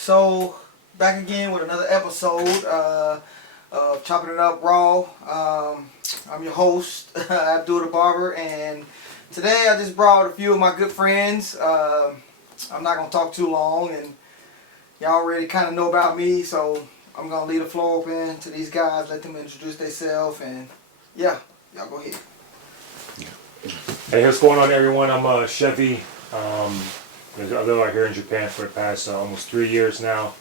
So, back again with another episode of Chopping It Up Raw. I'm your host, Abdul the Barber, and today I just brought a few of my good friends. I'm not going to talk too long, and y'all already kind of know about me, so I'm going to leave the floor open to these guys, let them introduce themselves, and yeah, y'all go ahead. Hey, what's going on, everyone? I'm Chevy. I live here in Japan for the past almost 3 years now.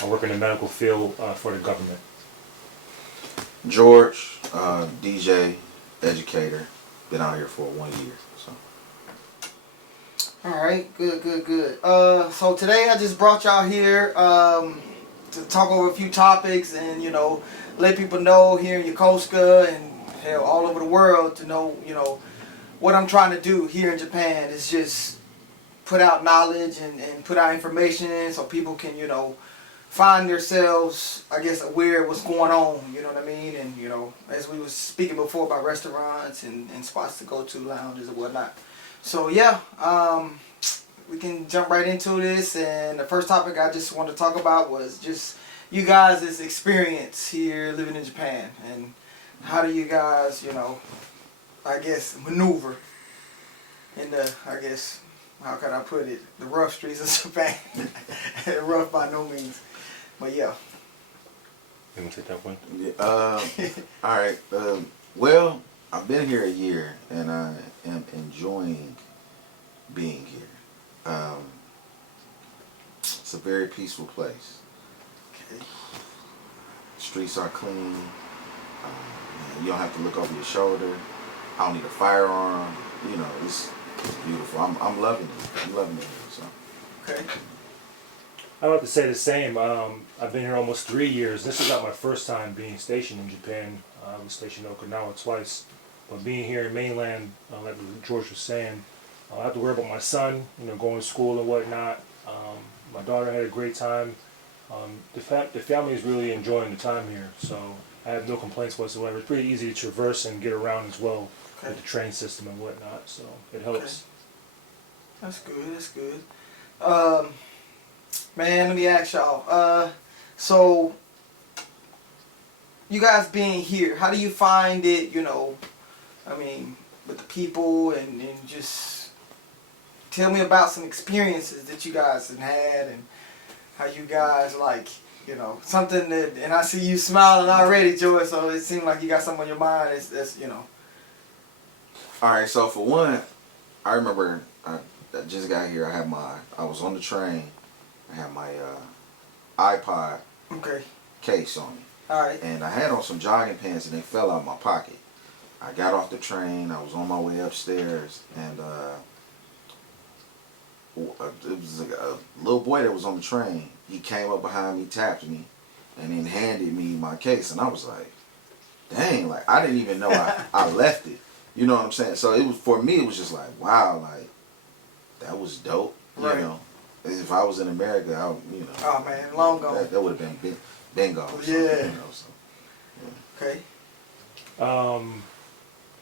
I work in the medical field for the government. George, DJ, educator. Been out here for 1 year. So. All right, good. So today I just brought y'all here to talk over a few topics and, let people know here in Yokosuka and hell all over the world to know, what I'm trying to do here in Japan is just put out knowledge and put out information so people can, find themselves, I guess, aware of what's going on, you know what I mean? And, as we was speaking before about restaurants and spots to go to, lounges and whatnot. So, yeah, we can jump right into this. And the first topic I just wanted to talk about was just you guys' experience here living in Japan. And how do you guys, I guess, maneuver in the, how can I put it, the rough streets of Japan. Rough by no means. But yeah. You want to take that one? Yeah, all right. Well, I've been here a year, and I am enjoying being here. It's a very peaceful place. Okay. Streets are clean. You don't have to look over your shoulder. I don't need a firearm. It's beautiful. I'm loving it. I'm loving it here. So. Okay. I would have to say the same. I've been here almost 3 years. This is not my first time being stationed in Japan. I was stationed in Okinawa twice. But being here in mainland, like George was saying, I don't have to worry about my son, going to school and whatnot. My daughter had a great time. The family is really enjoying the time here. So I have no complaints whatsoever. It's pretty easy to traverse and get around as well with the train system and whatnot. So it helps. Okay. That's good. Man, let me ask y'all. So, you guys being here, how do you find it, with the people and just tell me about some experiences that you guys have had and how you guys something that, and I see you smiling already, Joy, so it seems like you got something on your mind that's. All right. So for one, I remember I just got here. I was on the train. I had my iPod case on me. All right. And I had on some jogging pants and they fell out of my pocket. I got off the train. I was on my way upstairs, and it was a little boy that was on the train. He came up behind me, tapped me, and then handed me my case. And I was like, dang, I didn't even know I left it. You know what I'm saying? So it was, for me, it was just like, wow, that was dope. Right. If I was in America, Oh man, long gone. That would have been bingo. Yeah. So, yeah. Okay.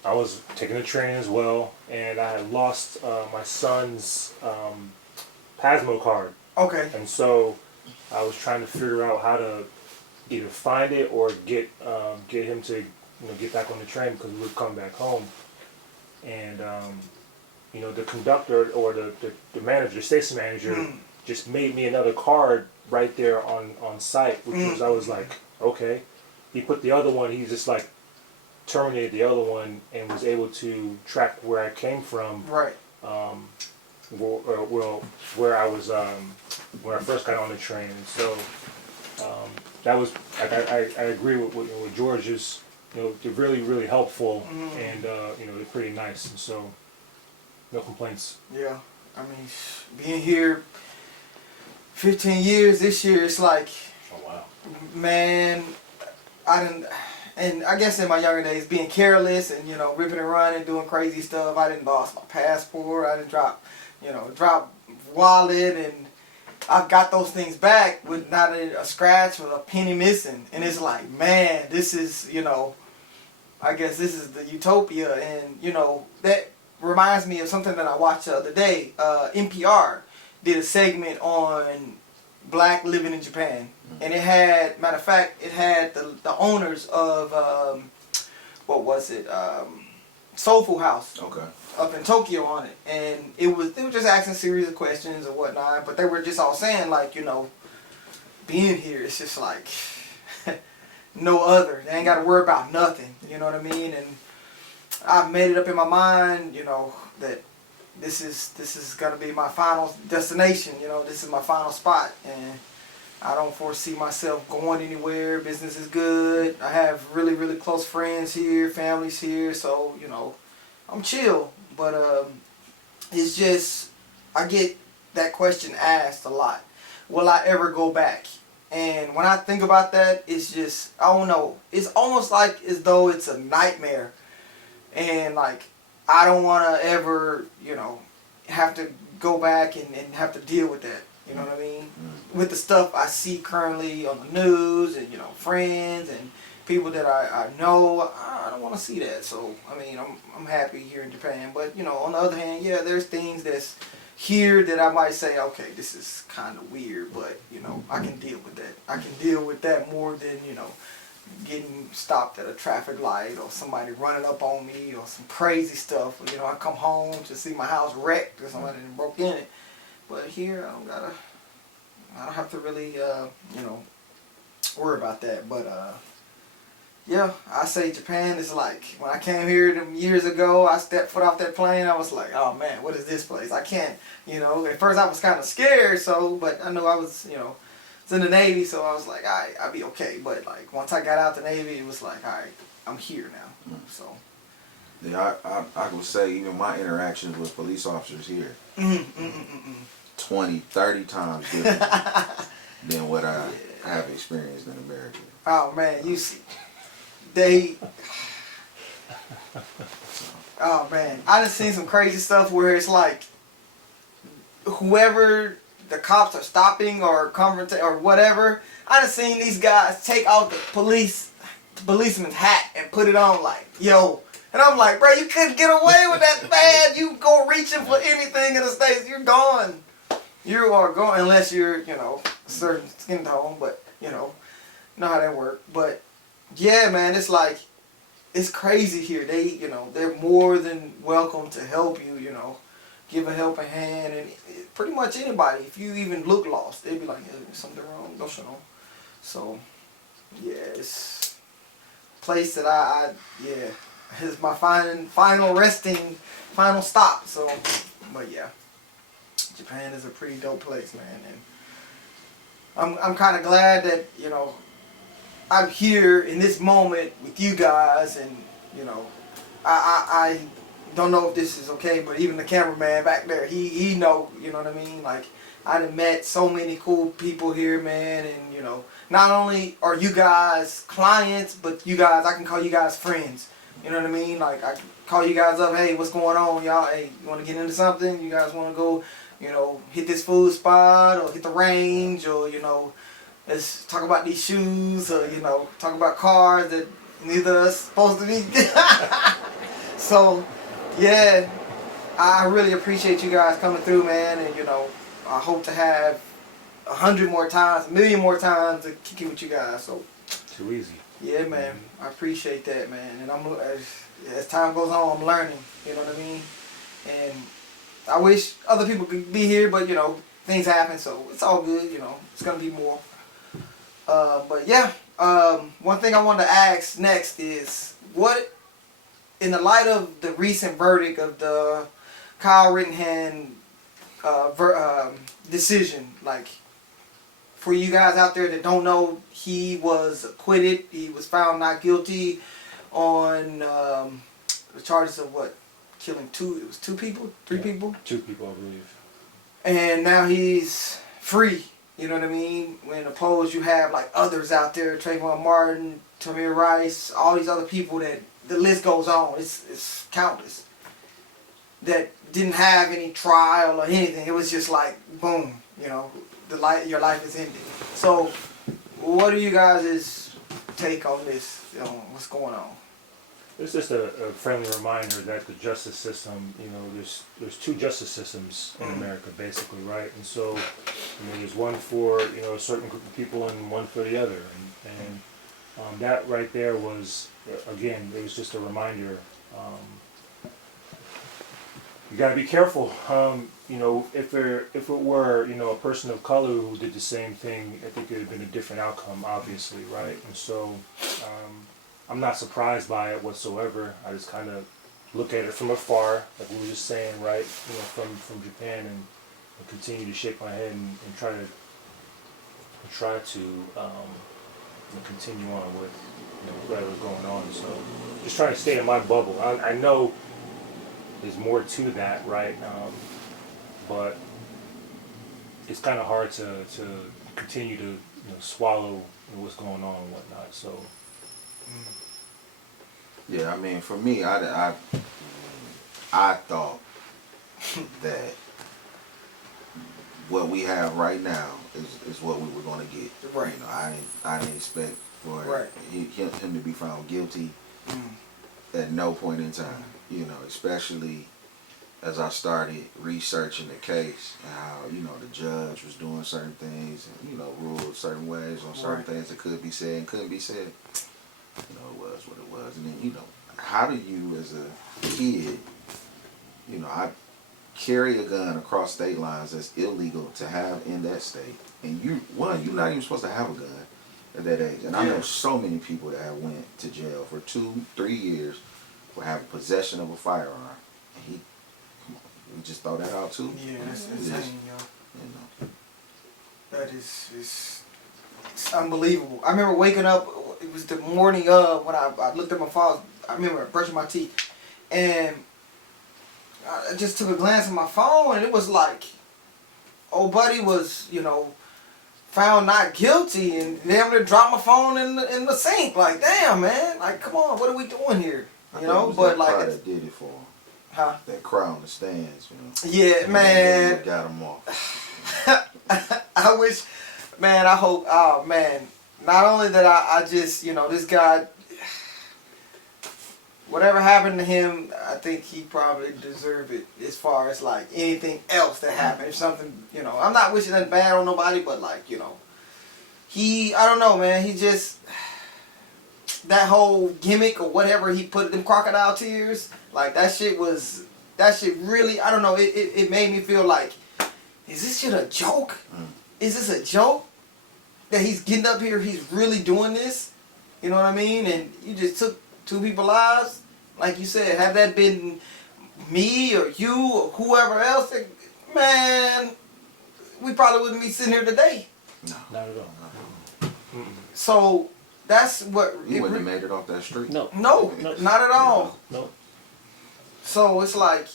I was taking the train as well, and I had lost my son's Pasmo card. Okay. And so I was trying to figure out how to either find it or get him to get back on the train because we were coming back home. And the conductor or the manager, the station manager, just made me another card right there on site, which I was like, okay. He put the other one. He just terminated the other one and was able to track where I came from. Right. Where I was when I first got on the train. And so that was I agree with George's. They're really, really helpful, and they're pretty nice, and so no complaints. Yeah, I mean, being here 15 years this year, it's like, oh wow, man, and I guess in my younger days, being careless and ripping and running, doing crazy stuff. I didn't lost my passport. I didn't drop wallet, and I got those things back with not a scratch or a penny missing, and it's like, man, this is I guess this is the utopia, and that reminds me of something that I watched the other day. NPR did a segment on black living in Japan, and it had, matter of fact, it had the owners of what was it, Soul Food House. Okay. Up in Tokyo on it, and they were just asking a series of questions or whatnot, but they were just all saying like, being here, it's just like no other. They ain't got to worry about nothing. You know what I mean? And I've made it up in my mind, that this is gonna be my final destination. This is my final spot, and I don't foresee myself going anywhere. Business is good. I have really, really close friends here, families here, so I'm chill. But it's just, I get that question asked a lot. Will I ever go back? And when I think about that, it's just, I don't know. It's almost like as though it's a nightmare. And like, I don't want to ever, have to go back and have to deal with that. You know what I mean? With the stuff I see currently on the news and, friends and people that I know, I don't want to see that. So, I mean, I'm happy here in Japan. But, on the other hand, yeah, there's things that's here that I might say, okay, this is kind of weird, but, I can deal with that. I can deal with that more than, getting stopped at a traffic light or somebody running up on me or some crazy stuff. I come home to see my house wrecked or somebody broke in it. But here, I don't have to really, worry about that. But, yeah, I say Japan is like, when I came here them years ago, I stepped foot off that plane, I was like, oh man, what is this place? I can't, at first I was kind of scared, but I know I was, was in the Navy, so I was like, all right, I'll be okay. But like, once I got out the Navy, it was like, all right, I'm here now, so. Yeah, I would say even my interactions with police officers here, 20, 30 times different than what I have experienced in America. Oh man, you see. Oh man, I done seen some crazy stuff where it's like, whoever the cops are stopping or confronting or whatever, I done seen these guys take out the policeman's hat and put it on like, yo. And I'm like, bro, you couldn't get away with that bad. You go reaching for anything in the States, you're gone. You are gone unless you're, a certain skin tone, but, know how that works. But yeah, man, it's like, it's crazy here. They, they're more than welcome to help you, give a helping hand. And pretty much anybody, if you even look lost, they'd be like, hey, there's something wrong, don't you know? So, yeah, it's a place that yeah, it's my final stop. So, but yeah, Japan is a pretty dope place, man. And I'm kind of glad that, I'm here in this moment with you guys, and I don't know if this is okay, but even the cameraman back there, he know, you know what I mean? Like, I done met so many cool people here, man, and not only are you guys clients, but you guys, I can call you guys friends. You know what I mean? Like, I can call you guys up, hey, what's going on, y'all? Hey, you want to get into something? You guys want to go, hit this food spot or hit the range, or let's talk about these shoes, or talk about cars that neither of us supposed to be. So, yeah, I really appreciate you guys coming through, man, and I hope to have 100 more times, 1,000,000 more times to kick it with you guys. So Too easy. yeah, man, I appreciate that, man, and as time goes on, I'm learning. You know what I mean? And I wish other people could be here, but things happen, so it's all good. It's gonna be more. But yeah, one thing I wanted to ask next is, what, in the light of the recent verdict of the Kyle Rittenhouse decision, like, for you guys out there that don't know, he was acquitted. He was found not guilty on the charges of what? Killing two people? Three people? 2 people, I believe. And now he's free. You know what I mean? When opposed, you have like others out there, Trayvon Martin, Tamir Rice, all these other people that the list goes on. It's countless that didn't have any trial or anything. It was just like boom, your life is ended. So, what are you guys' take on this? What's going on? It's just a friendly reminder that the justice system, there's two justice systems in America, basically, right? And so, there's one for a certain group of people and one for the other, and that right there was, again, it was just a reminder. You got to be careful. If it were a person of color who did the same thing, I think it would have been a different outcome, obviously, right? And so. I'm not surprised by it whatsoever. I just kind of look at it from afar, like we were just saying, right? From Japan, and continue to shake my head and try to continue on with whatever's going on. So just trying to stay in my bubble. I know there's more to that, right? But it's kind of hard to continue to swallow what's going on and whatnot. So. Yeah, I mean, for me, I thought that what we have right now is what we were going to get. Right. I didn't expect for right. him to be found guilty at no point in time. Especially as I started researching the case and how the judge was doing certain things and ruled certain ways on certain things that could be said and couldn't be said. It was what it was. And then, how do you as a kid, I carry a gun across state lines that's illegal to have in that state. And you're not even supposed to have a gun at that age. And I know so many people that have went to jail for 2-3 years for having possession of a firearm. And we just throw that out too? Yeah, that's insane, yo. That is it's unbelievable. I remember waking up, it was the morning of when I looked at my phone. I remember brushing my teeth, and I just took a glance at my phone, and it was like, old buddy was, found not guilty, and damn near dropped my phone in the sink. Like, damn, man, like, come on, what are we doing here? But like, that did it for him. Huh? That crowd in the stands, Yeah, man. Got him off. I wish, man. I hope. Oh, man. Not only that, I just, this guy. Whatever happened to him, I think he probably deserved it. As far as like anything else that happened, if something, I'm not wishing that bad on nobody, but like, I don't know, man. He just, that whole gimmick or whatever he put them crocodile tears, like that shit really, I don't know. It made me feel like, is this shit a joke? Is this a joke that he's getting up here? He's really doing this. You know what I mean? And you just took 2 people's lives. Like you said, had that been me or you or whoever else, man, we probably wouldn't be sitting here today. No, not at all. So that's what you wouldn't have made it off that street. No, not at all. No. So it's like,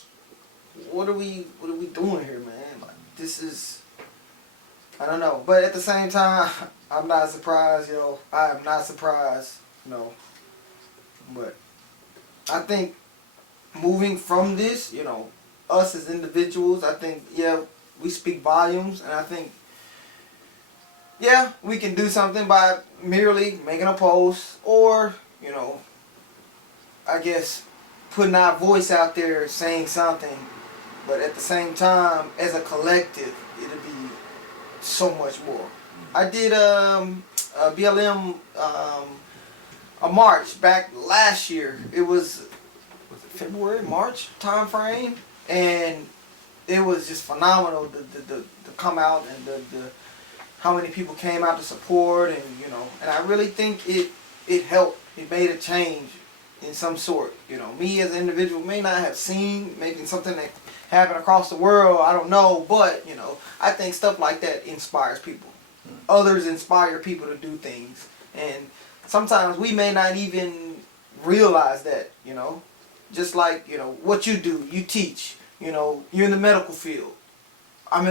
what are we doing here, man? Like, this is, I don't know. But at the same time, I'm not surprised, I am not surprised, But I think moving from this, us as individuals, I think, we speak volumes, and I think, we can do something by merely making a post or, I guess putting our voice out there saying something. But at the same time, as a collective, it'll be so much more. I did a BLM a march back last year. It was it February, March time frame, and it was just phenomenal. The come out and the how many people came out to support, and and I really think it helped. It made a change in some sort. Me as an individual may not have seen maybe something that happened across the world. I don't know, but I think stuff like that inspires people. Others inspire people to do things, and sometimes we may not even realize that, just like, what you do, you teach, you're in the medical field. I'm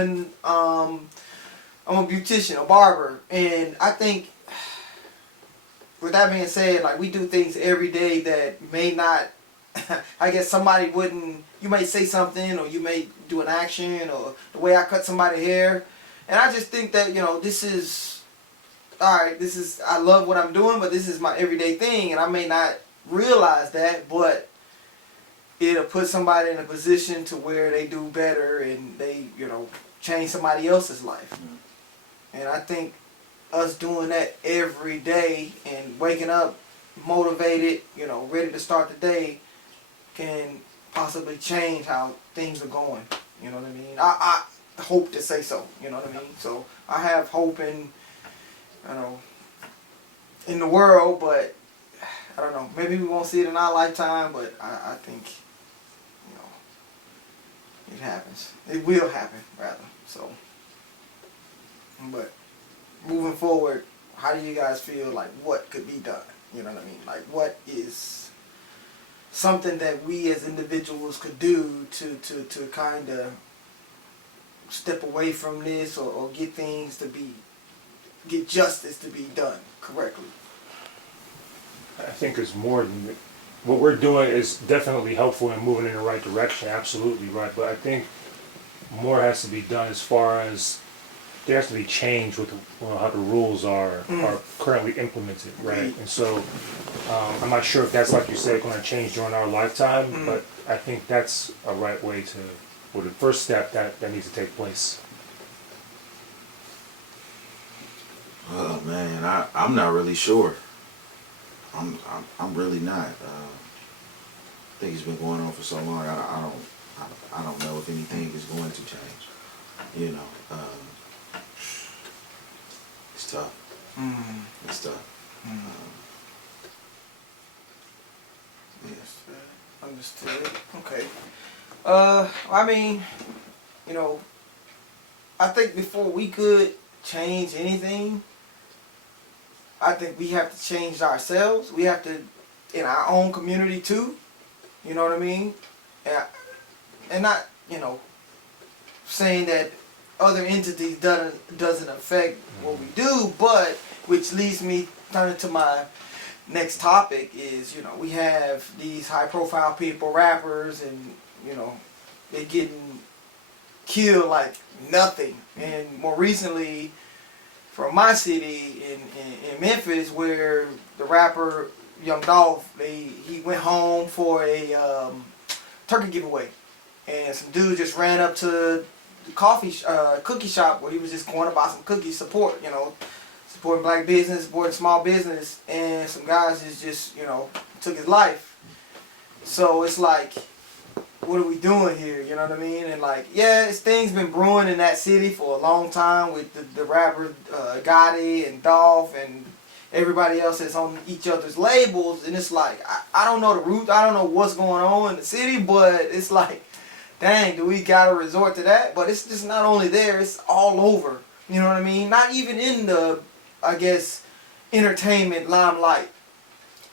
a beautician, a barber, and I think, with that being said, like, we do things every day that may not, I guess somebody wouldn't, you may say something, or you may do an action, or the way I cut somebody's hair, and I just think that, this is, alright, I love what I'm doing, but this is my everyday thing, and I may not realize that, but it'll put somebody in a position to where they do better and they, change somebody else's life. And I think us doing that every day and waking up motivated, ready to start the day can possibly change how things are going. You know what I mean? I hope to say so. You know what I mean? So I have hope in the world, but I don't know. Maybe we won't see it in our lifetime, but I think, it happens. It will happen, rather. So, but moving forward, how do you guys feel like what could be done? You know what I mean? Like, what is something that we as individuals could do to kind of step away from this or get things get justice to be done correctly? I think it's more than what we're doing is definitely helpful and moving in the right direction. Absolutely right, but I think more has to be done as far as there has to be change with how the rules are currently implemented, right? And so I'm not sure if that's, like you said, going to change during our lifetime, but I think that's a right way or the first step that needs to take place. Oh man, I'm not really sure. I'm really not. I think it's been going on for so long. I don't know if anything is going to change. It's tough. It's tough. Yes, understood. Okay. I mean, I think before we could change anything, I think we have to change ourselves. We have to, in our own community too. You know what I mean? And not, saying that other entities doesn't affect what we do, but which leads me turning to my next topic is, we have these high profile people, rappers, and, they're getting killed like nothing. And more recently, from my city in Memphis, where the rapper Young Dolph, he went home for a turkey giveaway, and some dude just ran up to the cookie shop where he was just going to buy some cookies, supporting black business, supporting small business, and some guys just took his life. So it's like, what are we doing here? You know what I mean? And things been brewing in that city for a long time with the rapper Gotti and Dolph and everybody else that's on each other's labels. And it's like, I don't know the root, I don't know what's going on in the city, but it's like, dang, do we gotta resort to that? But it's just not only there, it's all over. You know what I mean? Not even in the, I guess, entertainment limelight.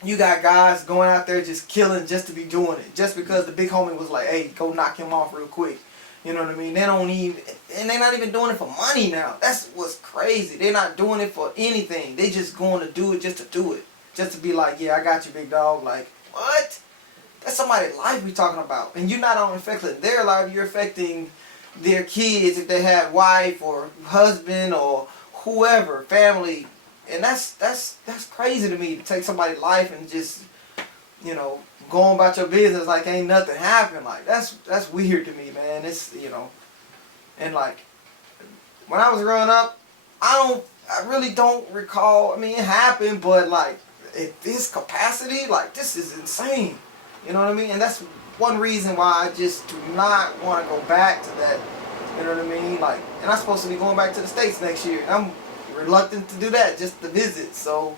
You got guys going out there just killing just to be doing it. Just because the big homie was like, hey, go knock him off real quick. You know what I mean? They don't even, and they're not even doing it for money now. That's what's crazy. They're not doing it for anything. They just going to do it just to do it. Just to be like, yeah, I got you, big dog. Like, what? That's somebody's life we talking about. And you're not only affecting their life, you're affecting their kids if they have wife or husband or whoever, family. And that's crazy to me, to take somebody's life and just, going about your business like ain't nothing happened. Like, that's weird to me, man. It's, and like, when I was growing up, I really don't recall, I mean, it happened, but like, at this capacity, like, this is insane. You know what I mean? And that's one reason why I just do not want to go back to that. You know what I mean? Like, and I'm supposed to be going back to the States next year. I'm reluctant to do that, just to visit. So,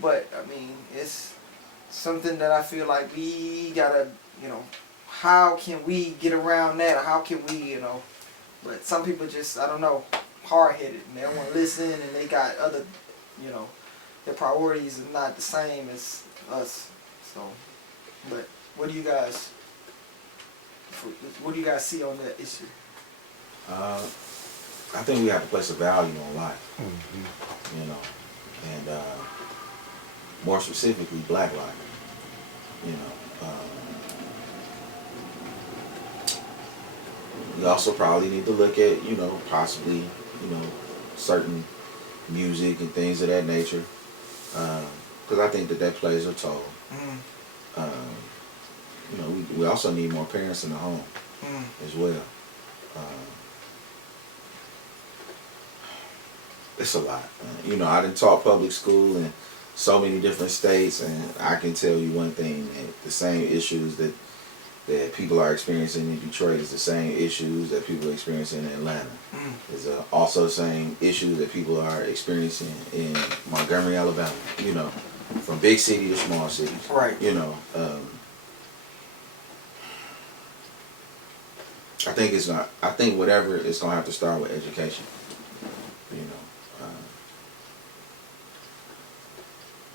but I mean, it's something that I feel like we gotta, how can we get around that? Or how can we, but some people just, I don't know, hard-headed, and they don't want to listen, and they got other, their priorities are not the same as us. So, but what do you guys see on that issue? I think we have to place a value on life, and more specifically, black life. We also probably need to look at, possibly, certain music and things of that nature. because I think that plays a toll. Mm. You know, we also need more parents in the home as well. It's a lot. You know, I done taught public school in so many different states, and I can tell you one thing, that the same issues that people are experiencing in Detroit is the same issues that people are experiencing in Atlanta. It's also the same issues that people are experiencing in Montgomery, Alabama. You know, from big city to small cities. Right. You know, I think it's not. I think whatever, it's gonna have to start with education. You know.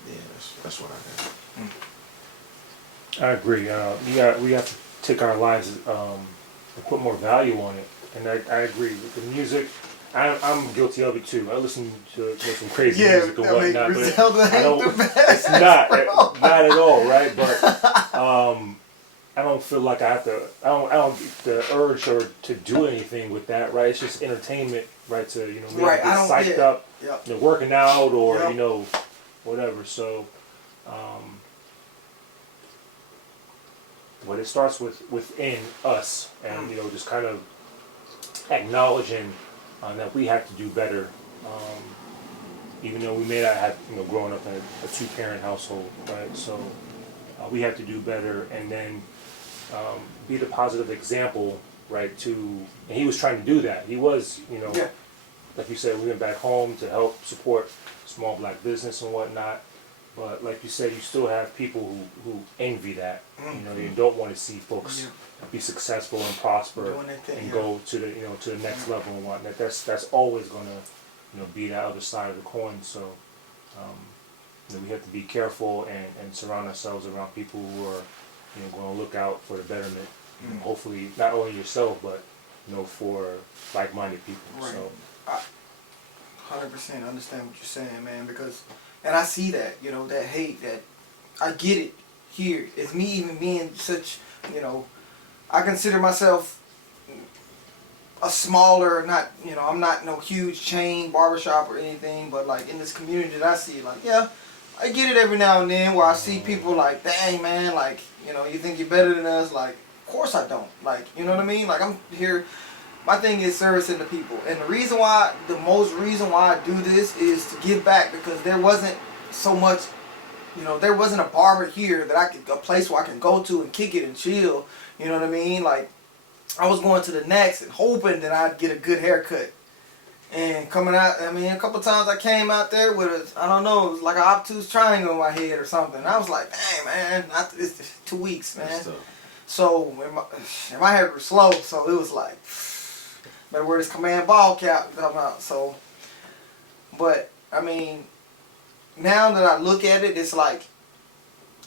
Yeah, that's what I got. I agree. We have to take our lives and put more value on it. And I agree with the music. I'm guilty of it too. I listen to some crazy music and whatnot, but I don't. It's not at all, right? But I don't feel like I have to. I don't get the urge or to do anything with that, right? It's just entertainment, right? To maybe get psyched up, working out or whatever. So. But it starts within us, and just kind of acknowledging that we have to do better. Even though we may not have grown up in a 2-parent household, right? So we have to do better, and then be the positive example, right? And he was trying to do that. He was, like you said, we went back home to help support small black business and whatnot. But like you said, you still have people who envy that. You don't want to see folks be successful and prosper and go to the next level and whatnot. That's always going to be that other side of the coin. So we have to be careful and surround ourselves around people who are going to look out for the betterment. Hopefully, not only yourself, but for like-minded people. Right. So I 100% understand what you're saying, man, because. And I see that, that hate, that I get it here. It's me even being such, I consider myself a smaller, not, I'm not no huge chain barbershop or anything, but like in this community that I see, like, I get it every now and then where I see people like, dang, man, like, you think you're better than us? Like, of course I don't. Like, you know what I mean? Like, I'm here. My thing is servicing the people, and the most reason why I do this is to give back, because there wasn't so much, there wasn't a barber here that a place where I can go to and kick it and chill, you know what I mean? Like, I was going to the next and hoping that I'd get a good haircut, and coming out, a couple times I came out there with it was like an obtuse triangle in my head or something. I was like, dang, man, it's 2 weeks, man. So, my hair grew slow, so it was like, better wear this command ball cap to come out. So, but now that I look at it, it's like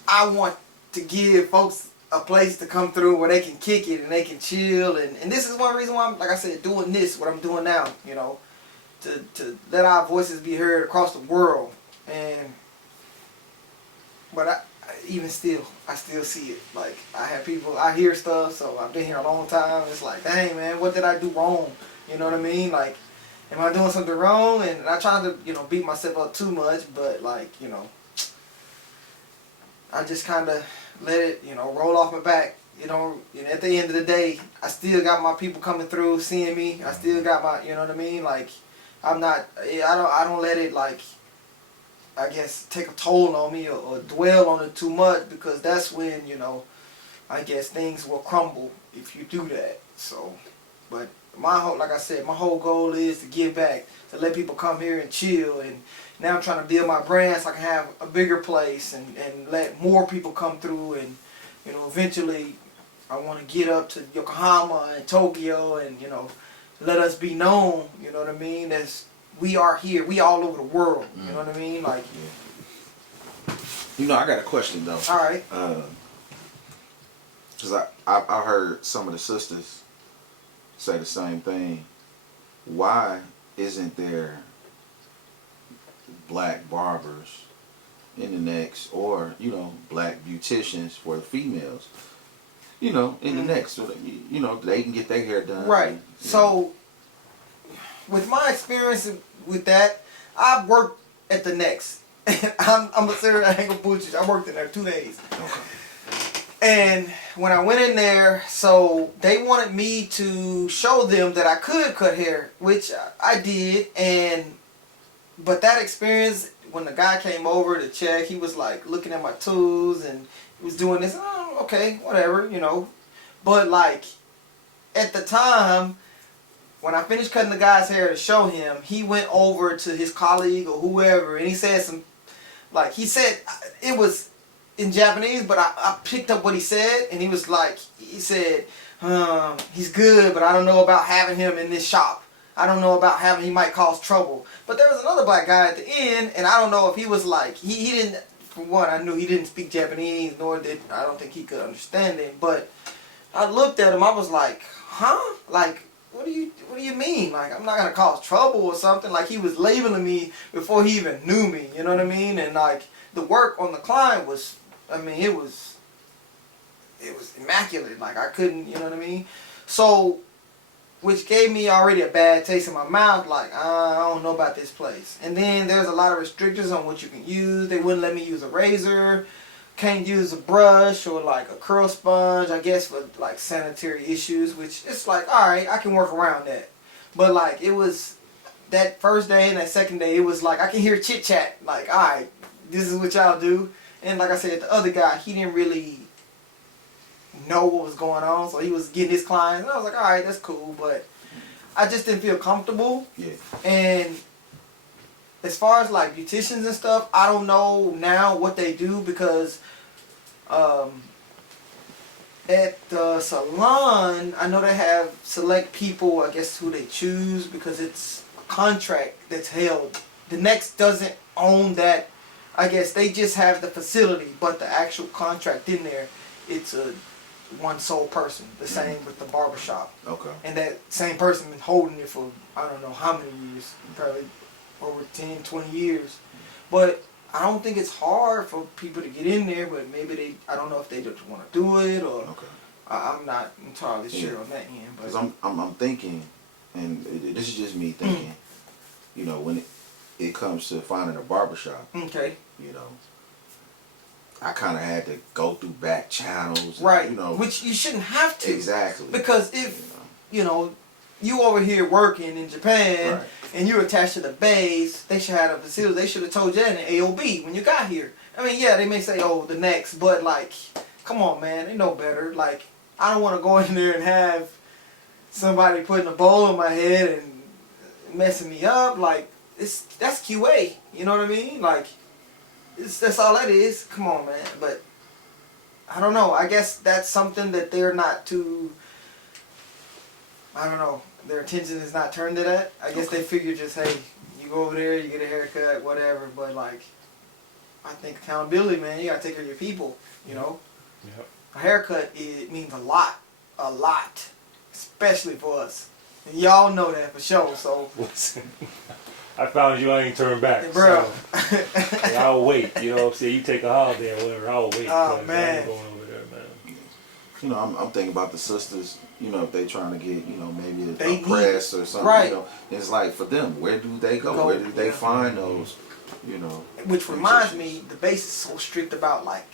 I want to give folks a place to come through where they can kick it and they can chill, and this is one reason why I'm, like I said, doing this, what I'm doing now, to let our voices be heard across the world. But even still, I still see it. Like, I hear stuff, so I've been here a long time. It's like, dang, man, what did I do wrong? You know what I mean? Like, am I doing something wrong? And I try to, beat myself up too much, but like, I just kind of let it, roll off my back. At the end of the day, I still got my people coming through, seeing me. I still got my, you know what I mean? Like, I don't let it, like, I guess, take a toll on me or dwell on it too much, because that's when, I guess things will crumble if you do that. So, but like I said, my whole goal is to give back, to let people come here and chill, and now I'm trying to build my brand so I can have a bigger place and let more people come through, and, eventually I want to get up to Yokohama and Tokyo and, let us be known, you know what I mean, as we are here. We all over the world. You know what I mean? Like, I got a question though. All right. Because I heard some of the sisters say the same thing. Why isn't there black barbers in the necks, or black beauticians for the females? In the necks, so that, they can get their hair done. Right. So, with my experience with that, I've worked at the necks And I'm a serious, I ain't gonna bullshit you. I worked in there 2 days. Okay. And when I went in there, so they wanted me to show them that I could cut hair, which I did. But that experience, when the guy came over to check, he was like looking at my tools and he was doing this. Oh, okay, whatever, you know. But like at the time, when I finished cutting the guy's hair to show him, he went over to his colleague or whoever, and he said he said it was in Japanese, but I picked up what he said, and he said, he's good, but I don't know about having him in this shop. I don't know about having, he might cause trouble. But there was another black guy at the end, and I don't know if he was like, he didn't, for one, I knew he didn't speak Japanese, I don't think he could understand it, but I looked at him, I was like, huh? Like, what do you mean? Like, I'm not gonna cause trouble or something? Like, he was labeling me before he even knew me, you know what I mean? And like, the work on the client was, I mean, it was immaculate. Like, I couldn't, you know what I mean? So, which gave me already a bad taste in my mouth, like, I don't know about this place. And then there's a lot of restrictions on what you can use. They wouldn't let me use a razor, can't use a brush or like a curl sponge, I guess for like sanitary issues, which it's like, alright, I can work around that. But like, it was, that first day and that second day, it was like, I can hear chit chat, like, alright, this is what y'all do. And like I said, the other guy, he didn't really know what was going on, so he was getting his clients. And I was like, all right, that's cool, but I just didn't feel comfortable. Yeah. And as far as like beauticians and stuff, I don't know now what they do because at the salon, I know they have select people, I guess, who they choose because it's a contract that's held. The next doesn't own that. I guess they just have the facility, but the actual contract in there, it's a one sole person. The same with the barbershop. Okay. And that same person been holding it for I don't know how many years, probably over 10, 20 years. But I don't think it's hard for people to get in there, but maybe I don't know if they just want to do it or Okay. I'm not entirely sure on that end. But because I'm thinking, and this is just me thinking, you know, when it comes to finding a barbershop, okay. you know, I kind of had to go through back channels. Right. You know. Which you shouldn't have to. Exactly. Because if, you over here working in Japan right. and you're attached to the base, they should have a facility. They should have told you that in the AOB when you got here. I mean, yeah, they may say, oh, the next, but like, come on, man, they know better. Like, I don't want to go in there and have somebody putting a bowl on my head and messing me up. Like, that's QA. You know what I mean? Like, that's all that is. Come on, man. But I don't know. I guess that's something that they're not too. I don't know. Their attention is not turned to that. I guess they figure just, hey, you go over there, you get a haircut, whatever. But like, I think accountability, man. You gotta take care of your people. You know. Yep. A haircut, it means a lot, especially for us. And y'all know that for sure. So. Listen, I found you, I ain't turn back. Bro. So, yeah, I'll wait. You know what I'm saying? You take a holiday or whatever, I'll wait. Oh, man. I ain't going over there, man. You know, I'm thinking about the sisters. You know, if they trying to get, maybe They a press or something. right. You know, it's like for them, where do they go? Where do they find those? You know. Which reminds me, the base is so strict about like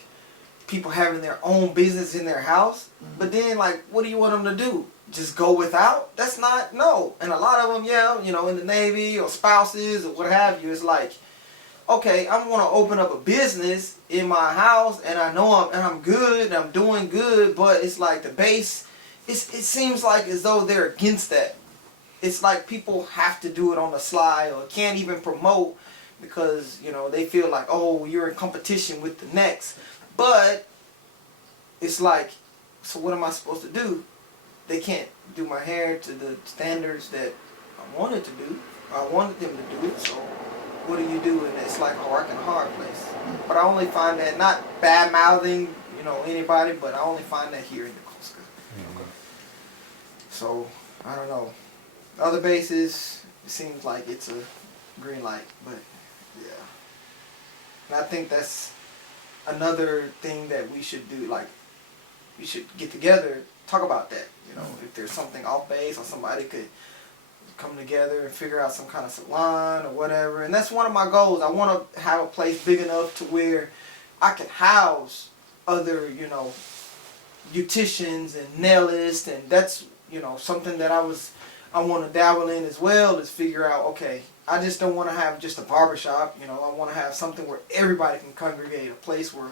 people having their own business in their house. Mm-hmm. But then, like, what do you want them to do? Just go without? That's not, no. And a lot of them, yeah, in the Navy or spouses or what have you, it's like, okay, I want to open up a business in my house, and I know I'm good, and I'm doing good, but it's like the base, it seems like as though they're against that. It's like people have to do it on the sly or can't even promote because, they feel like, oh, you're in competition with the next. But it's like, so what am I supposed to do? They can't do my hair to the standards that I wanted to do. I wanted them to do it, so what do you do? And it's like a rock and a hard place. But I only find that, not bad-mouthing, anybody, but I only find that here in the Costa. Mm-hmm. So, I don't know. Other bases, it seems like it's a green light, but yeah. And I think that's another thing that we should do, like, we should get together, talk about that, if there's something off base or somebody could come together and figure out some kind of salon or whatever. And that's one of my goals. I want to have a place big enough to where I can house other, you know, beauticians and nailists, and that's, you know, something that I want to dabble in as well, is figure out, okay, I just don't want to have just a barbershop, you know, I want to have something where everybody can congregate, a place where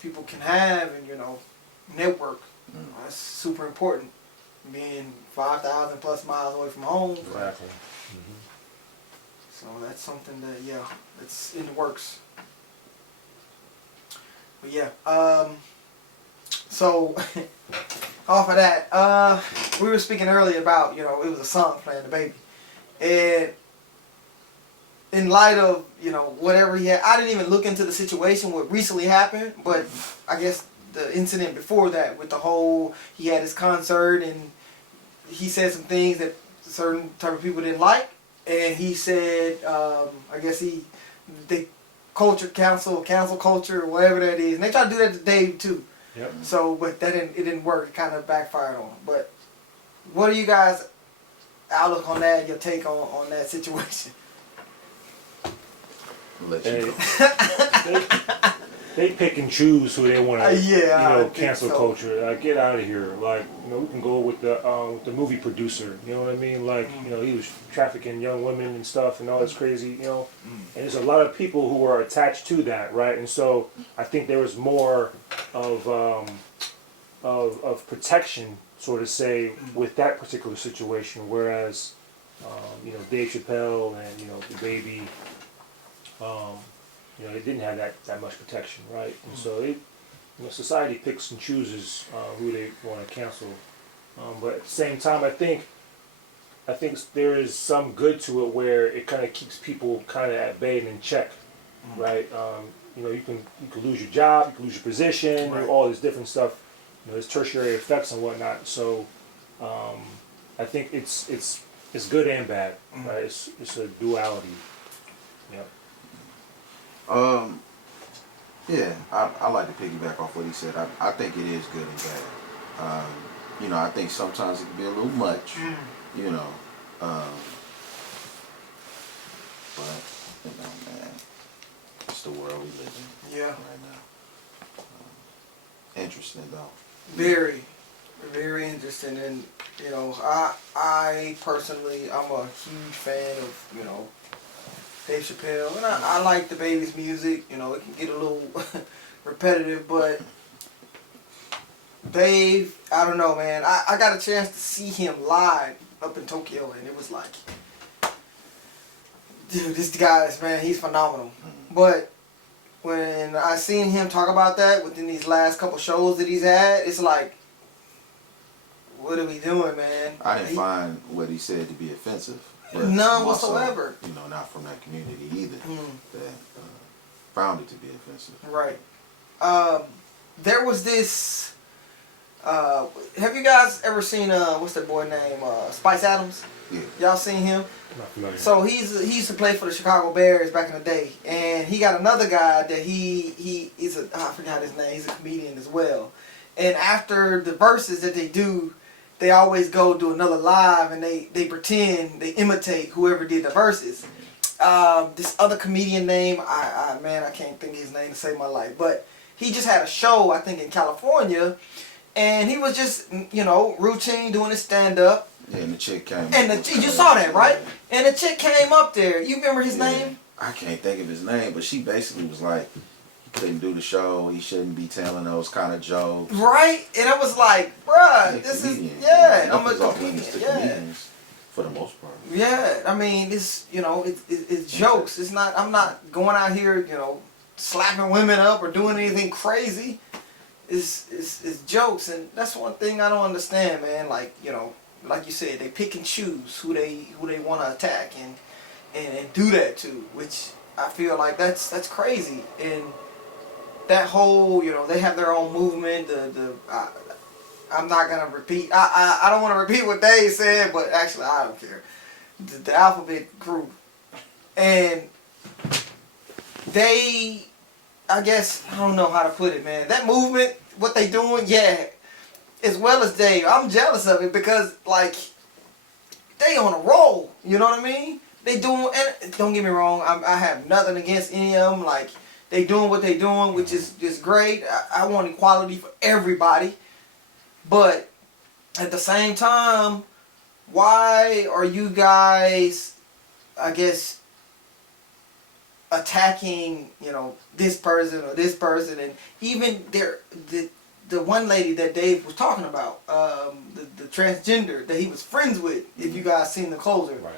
people can have and, you know, network. That's super important, being 5,000 plus miles away from home. Exactly. So that's something that, yeah, it's in the works. But yeah, so off of that, we were speaking earlier about, you know, it was a song playing the baby, and in light of, you know, whatever he had, I didn't even look into the situation what recently happened, but I guess the incident before that with the whole, he had his concert and he said some things that certain type of people didn't like, and he said, I guess they cancel culture or whatever that is, and they try to do that to Dave too. Yep. So, but it didn't work. It kind of backfired on him. But what are you guys' outlook on that? Your take on that situation? Let you They pick and choose who they want to, Yeah, I think cancel so. culture. Get out of here. Like, we can go with the movie producer. You know what I mean? Like, he was trafficking young women and stuff and all this crazy. And there's a lot of people who are attached to that, right? And so I think there was more of protection, sort of say, with that particular situation. Whereas, Dave Chappelle and the baby. It didn't have that much protection, right? And so society picks and chooses who they want to cancel. But at the same time, I think there is some good to it where it kind of keeps people kind of at bay and in check, right? You can lose your job, you can lose your position, Right. all this different stuff. There's tertiary effects and whatnot. So I think it's good and bad, right? It's a duality. Yeah. Yeah, I like to piggyback off what he said. I think it is good and bad. I think sometimes it can be a little much, but, man, it's the world we live in Yeah. right now. Interesting, though. Very, very interesting. And, I personally, I'm a huge fan of, Dave Chappelle, and I like the baby's music. It can get a little repetitive, but Dave, I don't know, man. I got a chance to see him live up in Tokyo, and it was like, dude, this guy's, man, he's phenomenal. But when I seen him talk about that within these last couple shows that he's had, it's like, what are we doing, man? I didn't find what he said to be offensive. But none I'm also, whatsoever. Not from that community either. That found it to be offensive. Right. There was this. Have you guys ever seen what's that boy name? Spice Adams. Yeah. Y'all seen him? Not familiar. So he used to play for the Chicago Bears back in the day, and he got another guy that he is I forgot his name. He's a comedian as well. And after the verses that they do, they always go do another live, and they pretend, they imitate whoever did the verses. This other comedian name, I can't think of his name to save my life, but he just had a show, I think, in California, and he was just, routine doing his stand-up. Yeah, and the chick came. And you saw that, right? And the chick came up there. You remember his name? I can't think of his name, but she basically was like, he couldn't do the show. He shouldn't be telling those kind of jokes. Right? And I was like, bruh, this is, I'm a comedian. Comedians for the most part. Yeah, I mean, it's, it's jokes. It's not, I'm not going out here, slapping women up or doing anything crazy. It's jokes, and that's one thing I don't understand, man. Like, like you said, they pick and choose who they want to attack and do that to, which I feel like that's crazy. And that whole, they have their own movement. I'm not gonna repeat. I don't want to repeat what Dave said, but actually I don't care. The alphabet group, and they, I guess, I don't know how to put it, man. That movement, what they doing, yeah, as well as Dave, I'm jealous of it because, like, they on a roll. You know what I mean? They doing, and don't get me wrong, I have nothing against any of them. Like, they doing what they doing, which is just great. I want equality for everybody. But at the same time, why are you guys, I guess, attacking, you know, this person or this person? And even the one lady that Dave was talking about, the transgender that he was friends with, if you guys seen the closer. Right.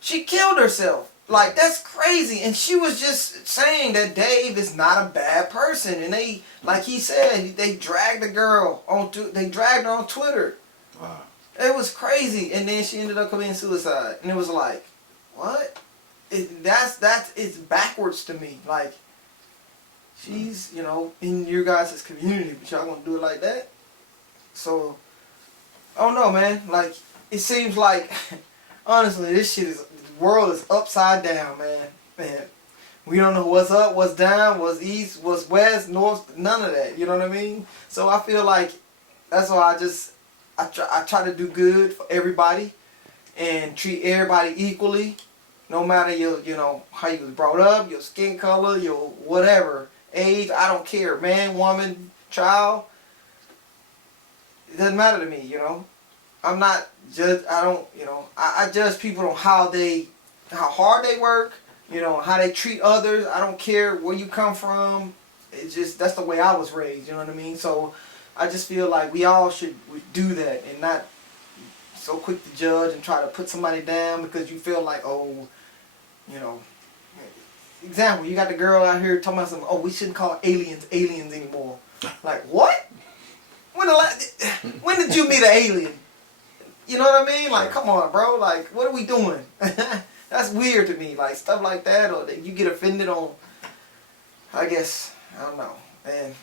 She killed herself. Like, that's crazy. And she was just saying that Dave is not a bad person. And they, like he said, they dragged the girl they dragged her on Twitter. Wow. It was crazy. And then she ended up committing suicide. And it was like, what? It's backwards to me. Like, she's, you know, in your guys' community, but y'all gonna do it like that? So, I don't know, man. Like, it seems like, honestly, the world is upside down, man. We don't know what's up, what's down, what's east, what's west, north, none of that. You know what I mean? So I feel like that's why I try to do good for everybody and treat everybody equally, no matter your, you know, how you was brought up, your skin color, your whatever age. I don't care, man, woman, child. It doesn't matter to me, you know. I'm not judge. I don't, you know. I judge people on how hard they work, you know, how they treat others. I don't care where you come from. It's just, that's the way I was raised. You know what I mean? So I just feel like we all should do that and not so quick to judge and try to put somebody down because you feel like, oh, you know. Example, you got the girl out here talking about something. Oh, we shouldn't call aliens anymore. Like, what? When did you meet an alien? You know what I mean? Like, come on, bro. Like, what are we doing? That's weird to me. Like, stuff like that, or that you get offended on, I guess, I don't know. And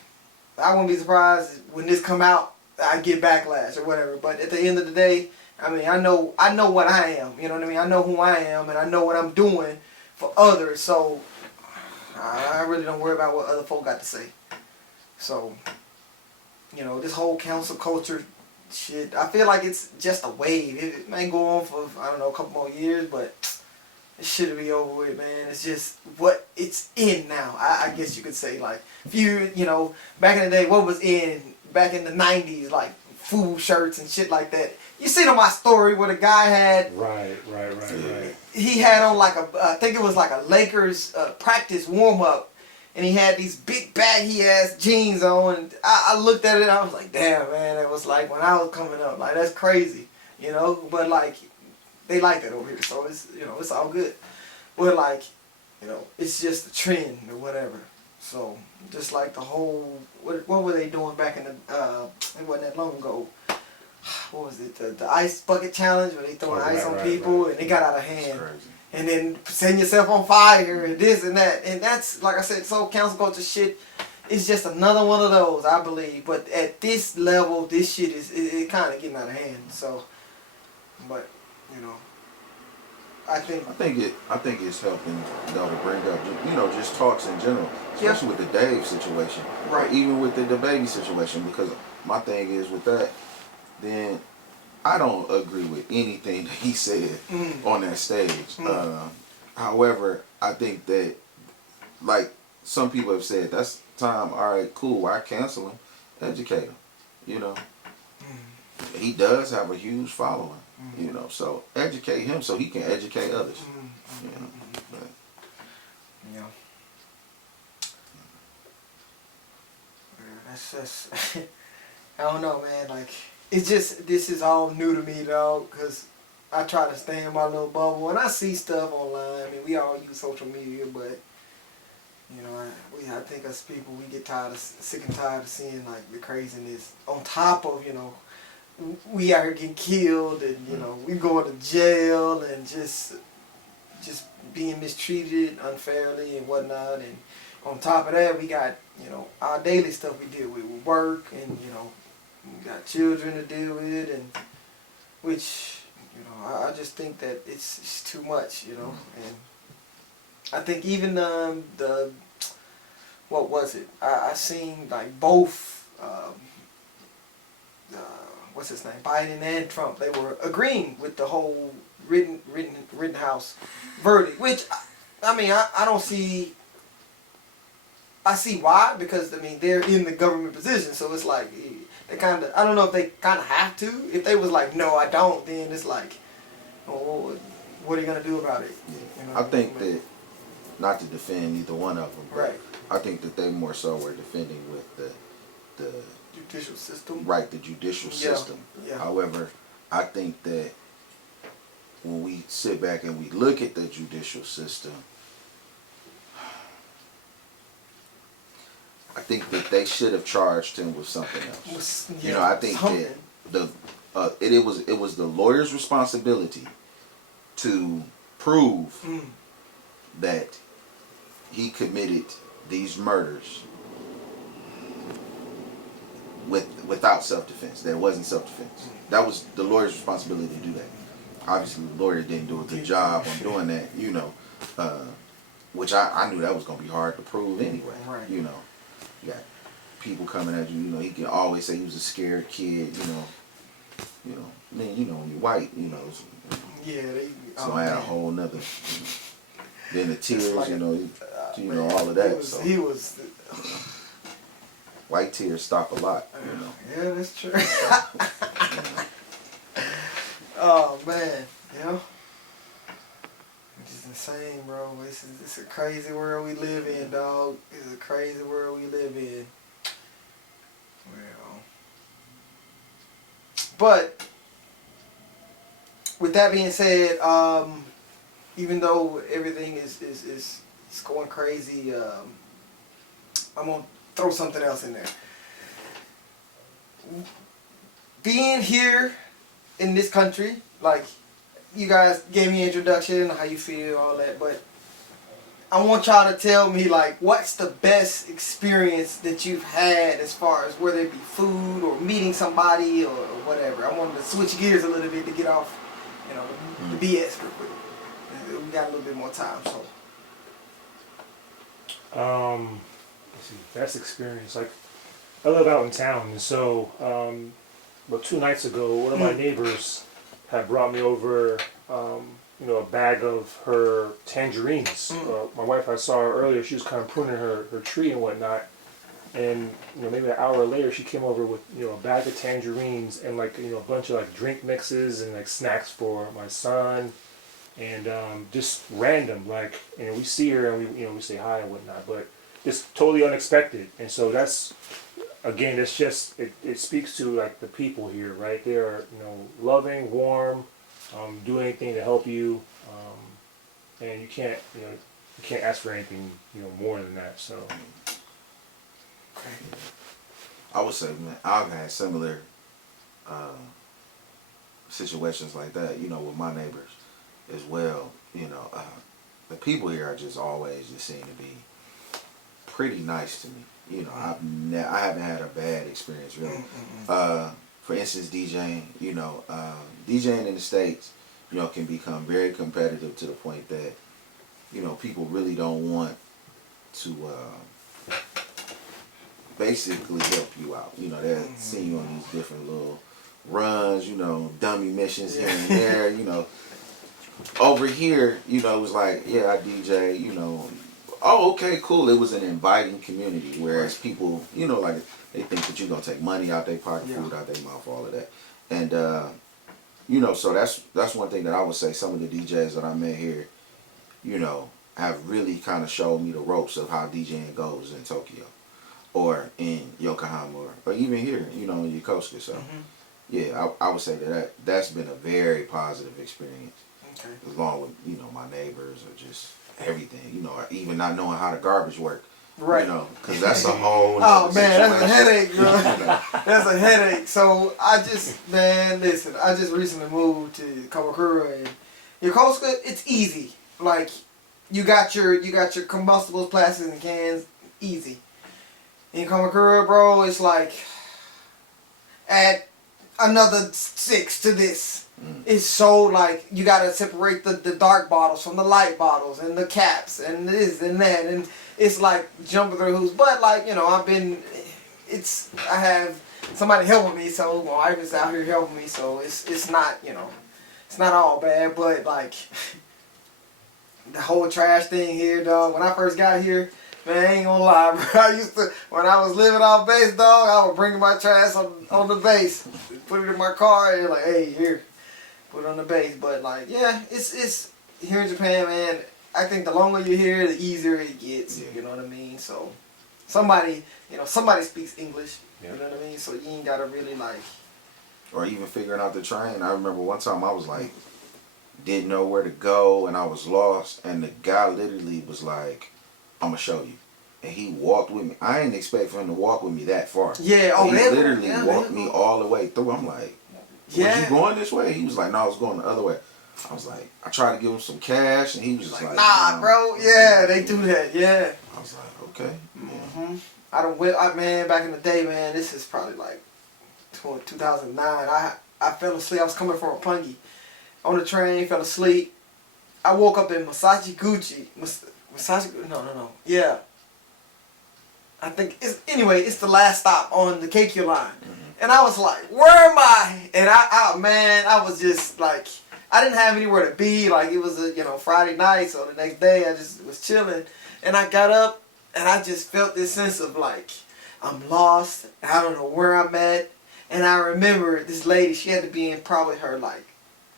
I wouldn't be surprised when this come out, I get backlash or whatever. But at the end of the day, I mean, I know what I am. You know what I mean? I know who I am, and I know what I'm doing for others. So I really don't worry about what other folk got to say. So, you know, this whole council culture shit, I feel like it's just a wave. It may go on for, I don't know, a couple more years, but it should be over with, man. It's just what it's in now. I guess you could say, like, you know, back in the day, what was in back in the 90s, like food shirts and shit like that. You seen on my story where the guy had Right. he had on like I think it was like a Lakers practice warm up, and he had these big baggy ass jeans on. And I looked at it, and I was like, damn, man, it was like when I was coming up, like that's crazy, you know. But like they like that over here, so it's, you know, it's all good. But like, you know, it's just a trend or whatever. So just like the whole what were they doing back in the it wasn't that long ago. What was it? The ice bucket challenge where they throwing ice on people and it got out of hand. And then setting yourself on fire and this and that. And that's, like I said, so council culture shit is just another one of those, I believe. But at this level, this shit is it kind of getting out of hand. So, but, you know, I think it's helping though to bring up, you know, just talks in general, especially with the Dave situation, right? Even with the baby situation, because my thing is with that, then I don't agree with anything that he said on that stage. However, I think that, like some people have said, that's time. All right, cool. Why cancel him? Educate him. You know, he does have a huge following. You know, so educate him so he can educate others. You know, but. Yeah. That's just I don't know, man. Like, it's just, this is all new to me, though, because I try to stay in my little bubble, and I see stuff online. I mean, we all use social media, but, you know, I think as people, we get sick and tired of seeing, like, the craziness on top of, you know, we are getting killed, and, you know, we going to jail, and just being mistreated unfairly and whatnot. And on top of that, we got, you know, our daily stuff we deal with work, and, you know, we got children to deal with, and which, you know, I just think that it's too much, you know. And I think even the what was it? I seen like both what's his name, Biden and Trump. They were agreeing with the whole Rittenhouse verdict, which I mean I don't see. I see why, because I mean they're in the government position, so it's like they kind of. I don't know if they kind of have to. If they was like, no, I don't, then it's like, oh, what are you gonna do about it? Yeah. You know I think that, not to defend either one of them, but right. I think that they more so were defending with the Judicial system. right, the judicial system. Yeah. However, I think that when we sit back and we look at the judicial system, I think that they should have charged him with something else. You know, I think something. that it was the lawyer's responsibility to prove that he committed these murders without self-defense. That it wasn't self-defense. That was the lawyer's responsibility to do that. Obviously, the lawyer didn't do a good job on doing that. You know, which I knew that was going to be hard to prove anyway. Right. You know, you got people coming at you. You know, he can always say he was a scared kid. You know, man. You know, when you're white, you know. Yeah. So I had a whole nother. Then the tears, like you know, all of that. He was. White tears stop a lot. You know. Yeah, that's true. Oh man, yeah. It's just insane, bro. It's a crazy world we live in, dog. It's a crazy world we live in. Well, but with that being said, even though everything is going crazy, I'm gonna throw something else in there. Being here in this country, like, you guys gave me an introduction, how you feel, all that, but I want y'all to tell me, like, what's the best experience that you've had as far as whether it be food or meeting somebody or whatever. I wanted to switch gears a little bit to get off, you know, the BS real quick. We got a little bit more time, so. Let's see, best experience. Like, I live out in town, and so about 2 nights ago, one of my neighbors had brought me over, you know, a bag of her tangerines. My wife, I saw her earlier. She was kind of pruning her tree and whatnot, and you know, maybe an hour later, she came over with, you know, a bag of tangerines and, like, you know, a bunch of like drink mixes and like snacks for my son. And just random, like, you know, we see her and we, you know, we say hi and whatnot, but it's totally unexpected. And so that's, again, it's just, it speaks to like the people here, right? They are, you know, loving, warm, do anything to help you, and you can't ask for anything, you know, more than that. So I would say, man, I've had similar situations like that, you know, with my neighbors as well. You know, the people here are just always just seem to be pretty nice to me. You know, I haven't had a bad experience really. For instance, DJing. You know, DJing in the States, you know, can become very competitive to the point that, you know, people really don't want to basically help you out. You know, they'll see you on these different little runs. You know, dummy missions here and there. You know. Over here, you know, it was like, yeah, I DJ, you know, oh, okay, cool. It was an inviting community, whereas people, you know, like, they think that you're going to take money out their pocket, food out their mouth, all of that. And, you know, so that's one thing that I would say some of the DJs that I met here, you know, have really kind of showed me the ropes of how DJing goes in Tokyo or in Yokohama or even here, you know, in Yokosuka. So, yeah, I would say that's been a very positive experience. Okay. Along with, you know, my neighbors or just everything, you know, or even not knowing how the garbage work. Right. You know, because that's a whole oh, man, that's a headache, bro. That's a headache. So, listen, I just recently moved to Kamakura, and Yokosuka, it's easy. Like, you got your combustibles, plastics, and cans, easy. In Kamakura, bro, it's like, add another 6 to this. It's so, like, you gotta separate the dark bottles from the light bottles and the caps and this and that, and it's like jumping through hoops. But, like, you know, I have somebody helping me, so my wife is out here helping me, so it's not, you know, it's not all bad, but like the whole trash thing here, dog. When I first got here, man, I ain't gonna lie, bro. I used to, when I was living off base, dog, I would bring my trash on the base, put it in my car, and like, hey, here, put it on the base. But like, yeah, it's here in Japan, man. I think the longer you're here, the easier it gets. You know what I mean? So somebody speaks English. You know what I mean? So you ain't gotta really like. Or even figuring out the train. I remember one time I was like, didn't know where to go, and I was lost, and the guy literally was like, I'm gonna show you. And he walked with me. I didn't expect for him to walk with me that far. Yeah, he literally walked me all the way through. I'm like, was you going this way? He was like, no, I was going the other way. I was like, I tried to give him some cash, and he was just like, nah, bro, yeah, they do that, yeah. I was like, okay. Mm-hmm. Man, back in the day, man, this is probably like 2009. I fell asleep. I was coming from a pungy on the train, fell asleep. I woke up in Masachi-Guchi. No. Yeah. I think it's the last stop on the KQ line. Mm-hmm. And I was like, where am I? And I was just like, I didn't have anywhere to be. Like, it was a, Friday night, so the next day I just was chilling. And I got up and I just felt this sense of like, I'm lost. I don't know where I'm at. And I remember this lady, she had to be in probably her like,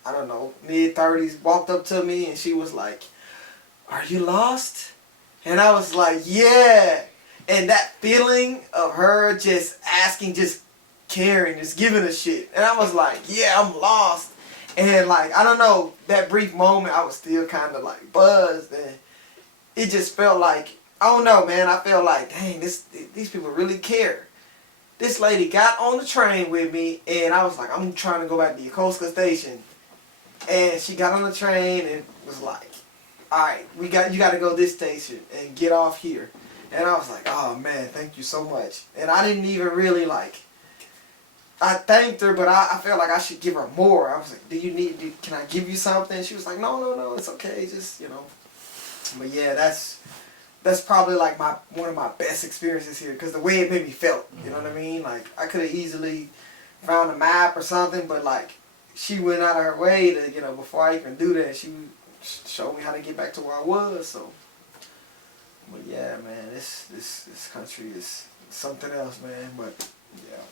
I don't know, mid-30s, walked up to me and she was like, are you lost? And I was like, yeah. And that feeling of her just asking, just caring, just giving a shit. And I was like, yeah, I'm lost. And like, I don't know, that brief moment I was still kind of like buzzed. And it just felt like, I don't know, man. I felt like, dang, these people really care. This lady got on the train with me, and I was like, I'm trying to go back to Yokosuka Station. And she got on the train and was like, all right, you got to go this station and get off here. And I was like, oh, man, thank you so much. And I didn't even really, like, I thanked her, but I felt like I should give her more. I was like, can I give you something? She was like, no, it's okay, just, But yeah, that's probably like one of my best experiences here, because the way it made me felt, you know what I mean? Like, I could have easily found a map or something, but like, she went out of her way to, before I even do that, she showed me how to get back to where I was, so. But yeah, man, this country is something else, man, but yeah.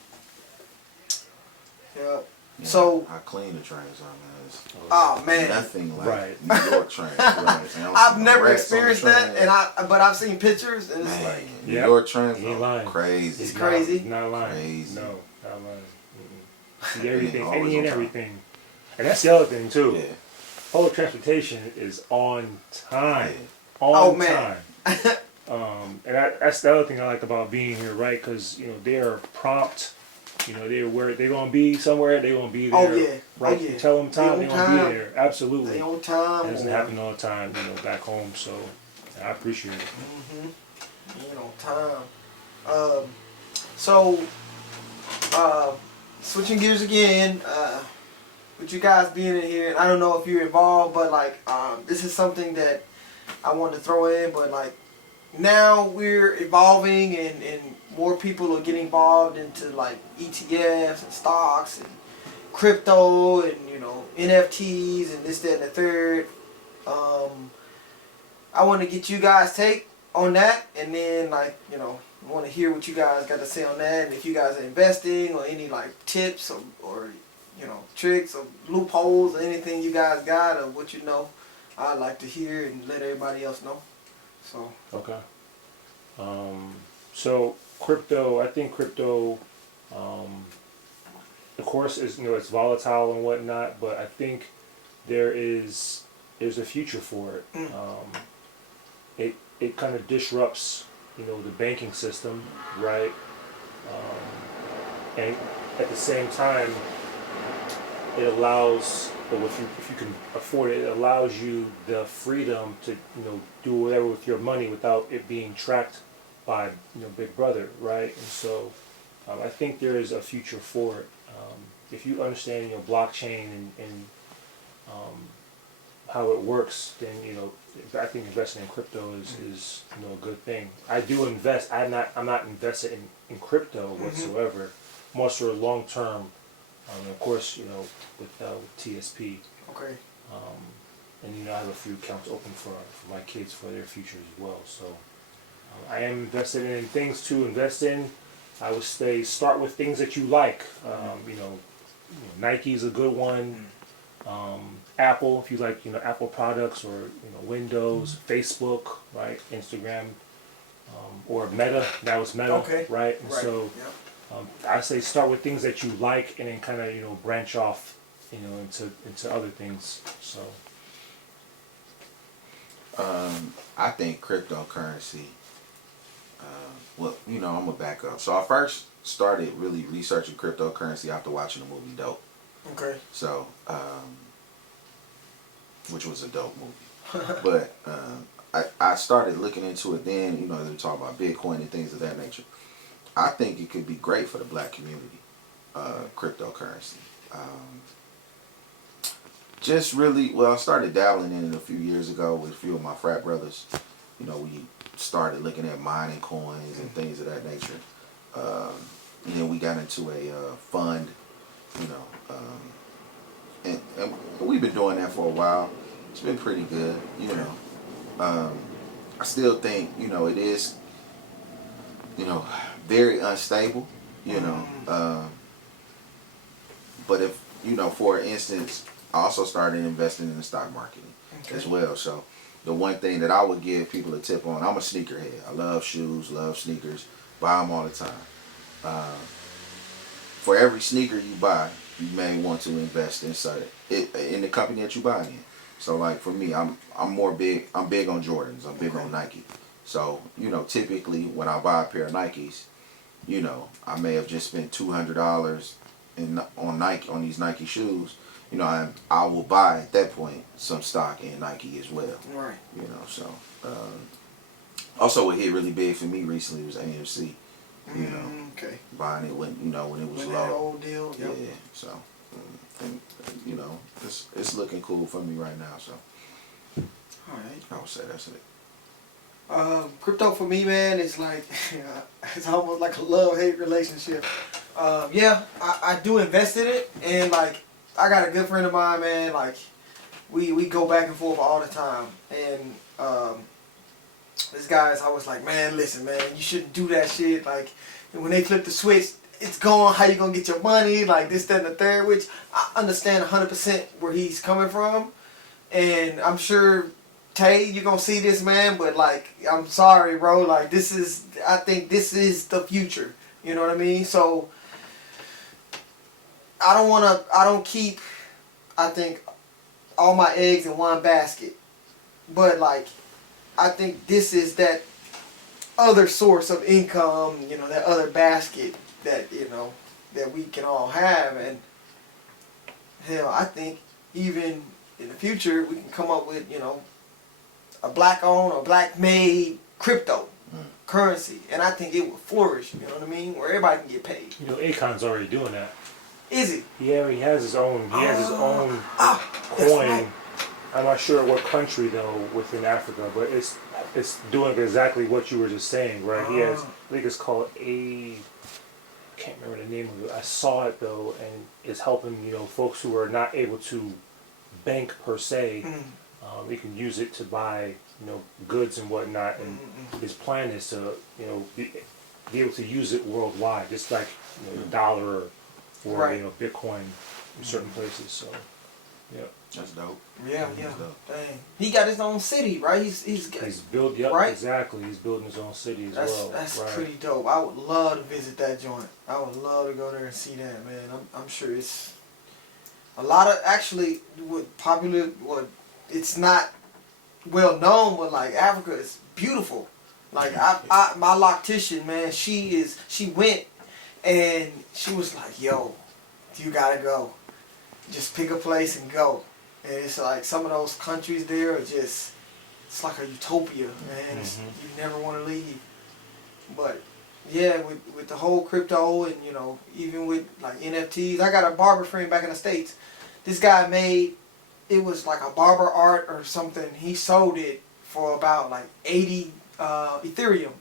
Yeah. Yeah, So I clean the trains out, man. Oh man, nothing like right. New York trains. I've never experienced that, but I've seen pictures, and it's like New York trains are crazy. It's crazy. Not lying. Crazy. No, not lying. See everything, any and everything, and that's the other thing too. Yeah. Public transportation is on time. Yeah. On time. And that's the other thing I like about being here, right? Because they're prompt. They're gonna be somewhere. They're gonna be there. Oh yeah. Right. Oh, yeah. You tell them time. They're gonna be there. Absolutely. They on time. It doesn't happen all the time, back home. So I appreciate it. Being on time. Switching gears again. With you guys being in here, and I don't know if you're involved, but like, this is something that I wanted to throw in, but like, now we're evolving and more people are getting involved into like ETFs and stocks and crypto and NFTs and this, that, and the third. I want to get you guys' take on that, and then I want to hear what you guys got to say on that, and if you guys are investing or any like tips or tricks or loopholes or anything you guys got or what I'd like to hear and let everybody else know. So okay. So crypto, I think crypto, of course, is it's volatile and whatnot, but I think there's a future for it. It kind of disrupts the banking system, right? And at the same time, it allows, if you can afford it, it allows you the freedom to do whatever with your money without it being tracked by Big Brother, right? And so I think there is a future for it. If you understand blockchain and how it works, then I think investing in crypto is a good thing. I do invest. I'm not invested in crypto whatsoever. More sort of long term. Of course, with TSP. Okay. And I have a few accounts open for my kids for their future as well. So I am invested in things to invest in. I would say start with things that you like. Nike's a good one. Apple, if you like, Apple products, or Windows, Facebook, right, Instagram, or Meta. Now it's Meta, Okay. right? And Right. so Yep. I say start with things that you like, and then kind of branch off, into other things. So I think cryptocurrency. I'm gonna back up. So I first started really researching cryptocurrency after watching the movie Dope. Okay. So, which was a dope movie. But I started looking into it then. They were talking about Bitcoin and things of that nature. I think it could be great for the black community, cryptocurrency. Just really, I started dabbling in it a few years ago with a few of my frat brothers. We started looking at mining coins and things of that nature. And then we got into a fund, and we've been doing that for a while. It's been pretty good, I still think, it is, very unstable, but if, for instance, I also started investing in the stock market as well. So the one thing that I would give people a tip on, I'm a sneakerhead. I love shoes, love sneakers, buy them all the time. For every sneaker you buy, you may want to invest inside it in the company that you buy in. So like for me, I'm big on Jordans. I'm big on Nike. So typically when I buy a pair of Nikes, I may have just spent $200 on these Nike shoes. I will buy at that point some stock in Nike as well. Right. So also what hit really big for me recently was AMC. Okay. Buying it when when it was When low. that old deal. Yep. Yeah. So and it's looking cool for me right now. So All right. I would say that's it. Crypto for me, man, is like it's almost like a love-hate relationship. I do invest in it, and like I got a good friend of mine, man. Like we go back and forth all the time, and this guy is always like, man, listen, man, you shouldn't do that shit. Like when they flip the switch, it's gone. How you gonna get your money? Like this, that, and the third. Which I understand 100% where he's coming from, and I'm sure. Tay, you're gonna see this, man, but like, I'm sorry, bro. Like, I think this is the future. You know what I mean? So, I don't keep, I think, all my eggs in one basket. But like, I think this is that other source of income, that other basket that, that we can all have. And hell, I think even in the future, we can come up with, a black-owned or black-made crypto currency, and I think it will flourish. You know what I mean? Where everybody can get paid. Akon's already doing that. Is it? Yeah, he has his own. He has his own Right. coin. I'm not sure what country though within Africa, but it's doing exactly what you were just saying, right? He has. I think it's called I can't remember the name of it. I saw it though, and it's helping folks who are not able to bank per se. We can use it to buy, goods and whatnot. And his plan is to, be able to use it worldwide, just like the dollar or Right. Bitcoin in certain places. So, yeah. That's dope. Yeah, That's yeah. dope. Dang. He got his own city, right? He's built. Yep, right? exactly. He's building his own city as well. That's right. pretty dope. I would love to visit that joint. I would love to go there and see that, man. I'm sure it's a lot of actually it's not well known, but like Africa is beautiful. Like my loctician, man, she went and she was like, yo, you gotta go. Just pick a place and go. And it's like some of those countries there are just, it's like a utopia, man. You never want to leave. But yeah, with the whole crypto and even with like NFTs, I got a barber friend back in the States. This guy made, it was like a barber art or something. He sold it for about like 80 Ethereum.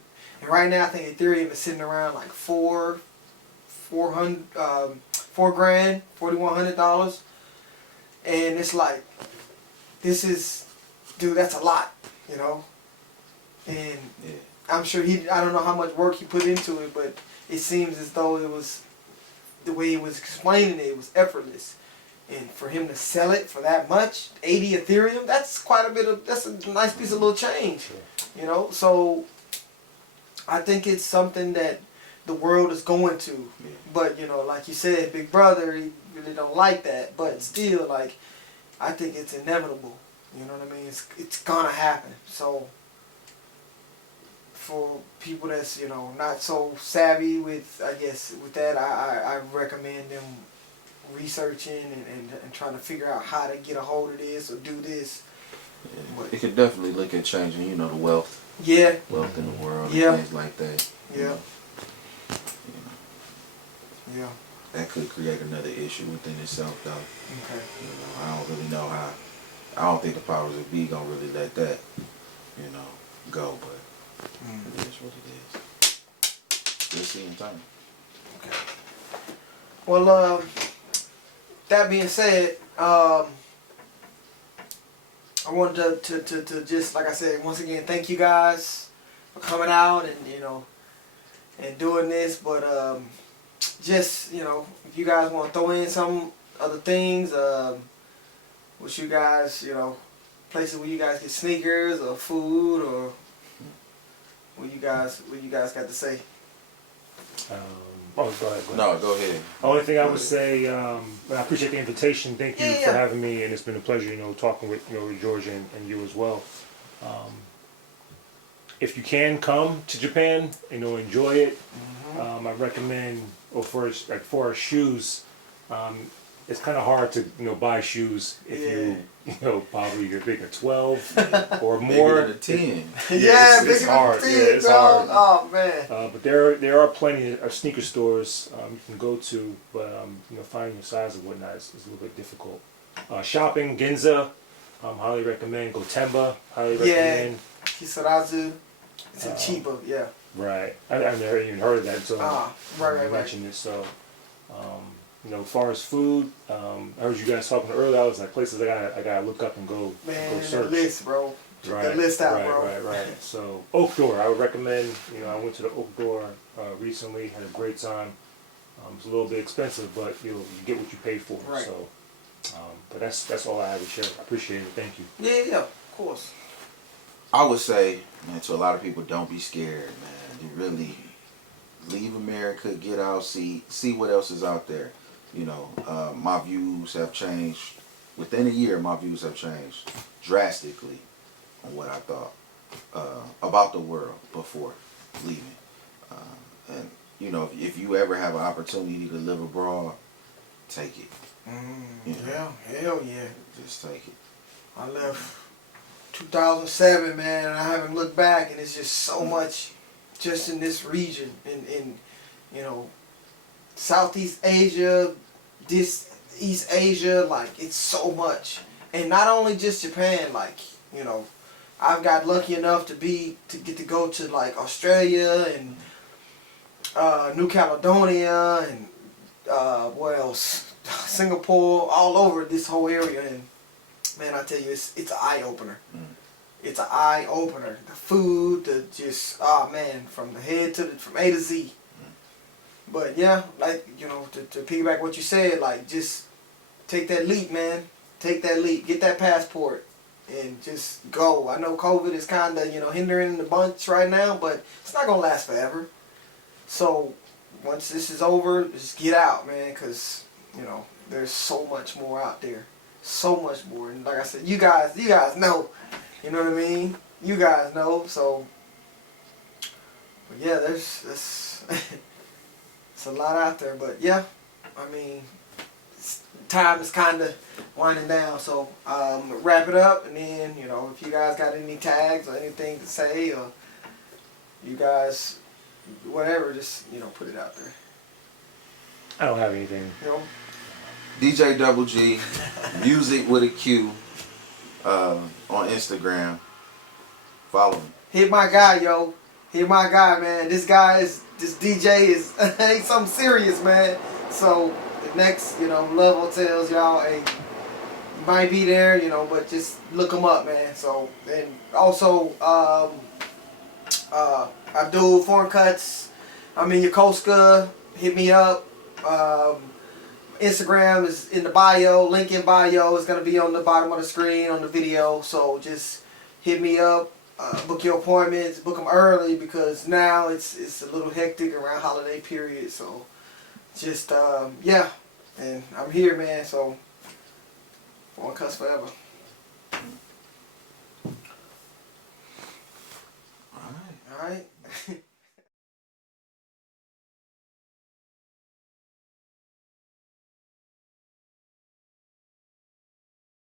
And right now I think Ethereum is sitting around like $4,100. And it's like, this is, dude, that's a lot, you know? And Yeah. I'm sure I don't know how much work he put into it, but it seems as though it was, the way he was explaining it, it was effortless. And for him to sell it for that much, 80 Ethereum, that's quite a bit of, that's a nice piece of little change, you know? So I think it's something that the world is going to. Yeah. But, you know, like you said, Big Brother, he really don't like that. But still, like, I think it's inevitable. You know what I mean? It's gonna happen. So for people that's, you know, not so savvy with, I guess, with that, I recommend them researching and trying to figure out how to get a hold of this or do this. Yeah. But It could definitely look at changing, you know, the wealth yeah, in the world Yeah. and things like that. You yeah, know, yeah. that could create another issue within itself, though. Okay. You know, I don't really know how. I don't think the powers that be gonna really let that, you know, go. But it is what it is. We'll see in time. Okay. Well, that being said, I wanted to just, like I said, once again, thank you guys for coming out and, you know, and doing this. But just, you know, if you guys want to throw in some other things, what you guys, you know, places where you guys get sneakers or food, or what you guys got to say. Go ahead. No, go ahead. The only thing I would say, I appreciate the invitation. Thank you Yeah, for yeah. having me, and it's been a pleasure, you know, talking with, you know, with George and you as well. If you can come to Japan, you know, enjoy it. I recommend, or for our shoes, it's kind of hard to, you know, buy shoes if you know, probably you're big at 12 or more. Bigger than a 10. Yeah, it's bigger hard. than Yeah, 10, it's dog. hard. Oh man. But there are plenty of sneaker stores you can go to, but you know, finding your size and whatnot is a little bit difficult. Shopping, Ginza, highly recommend. Gotemba, highly recommend. Kisarazu. It's a cheaper, yeah. Right. I've never even heard of that until right. you mentioned it. So, you know, as far as food, I heard you guys talking earlier. I was like, places I gotta look up and go search. The list, bro. Right, the list out, bro. Right. So Oak Door, I would recommend. You know, I went to the Oak Door recently, had a great time. It's a little bit expensive, but you get what you pay for. Right. So, but that's all I have to share. I appreciate it. Thank you. Yeah, of course. I would say, man, to a lot of people, don't be scared, man. You really leave America, get out, see what else is out there. You know, my views have changed. Within a year, my views have changed drastically on what I thought about the world before leaving. And, you know, if you ever have an opportunity to live abroad, take it. You know, Yeah, hell yeah. just take it. I left 2007, man, and I haven't looked back, and it's just so much just in this region, in you know, Southeast Asia, this East Asia, like, it's so much. And not only just Japan, like, you know, I've got lucky enough to get to go to, like, Australia and New Caledonia and what else, Singapore, all over this whole area. And man, I tell you, it's an eye opener. It's an eye opener. The food, the just man, from the head to from A to Z. But yeah, like, you know, to piggyback what you said, like, just take that leap, man. Take that leap. Get that passport and just go. I know COVID is kind of, you know, hindering the bunch right now, but it's not gonna last forever. So once this is over, just get out, man, because, you know, there's so much more out there. So much more. And like I said, you guys know. You know what I mean? You guys know. So, but yeah, there's it's a lot out there. But yeah, I mean, time is kind of winding down. So wrap it up, and then, you know, if you guys got any tags or anything to say, or you guys, whatever, just, you know, put it out there. I don't have anything. You know. DJ Double G, music with a Q, on Instagram. Follow him. Hit my guy, yo. Hit my guy, man. This DJ is ain't something serious, man. So the next, you know, Love Hotels, y'all, hey, might be there, you know, but just look them up, man. So, and also, I do Foreign Cutz. I'm in Yokosuka. Hit me up. Instagram is in the bio. Link in bio is going to be on the bottom of the screen on the video. So just hit me up. Book your appointments. Book them early because now it's a little hectic around holiday period. So just, yeah. And I'm here, man. So Foreign Cutz forever. All right. All right.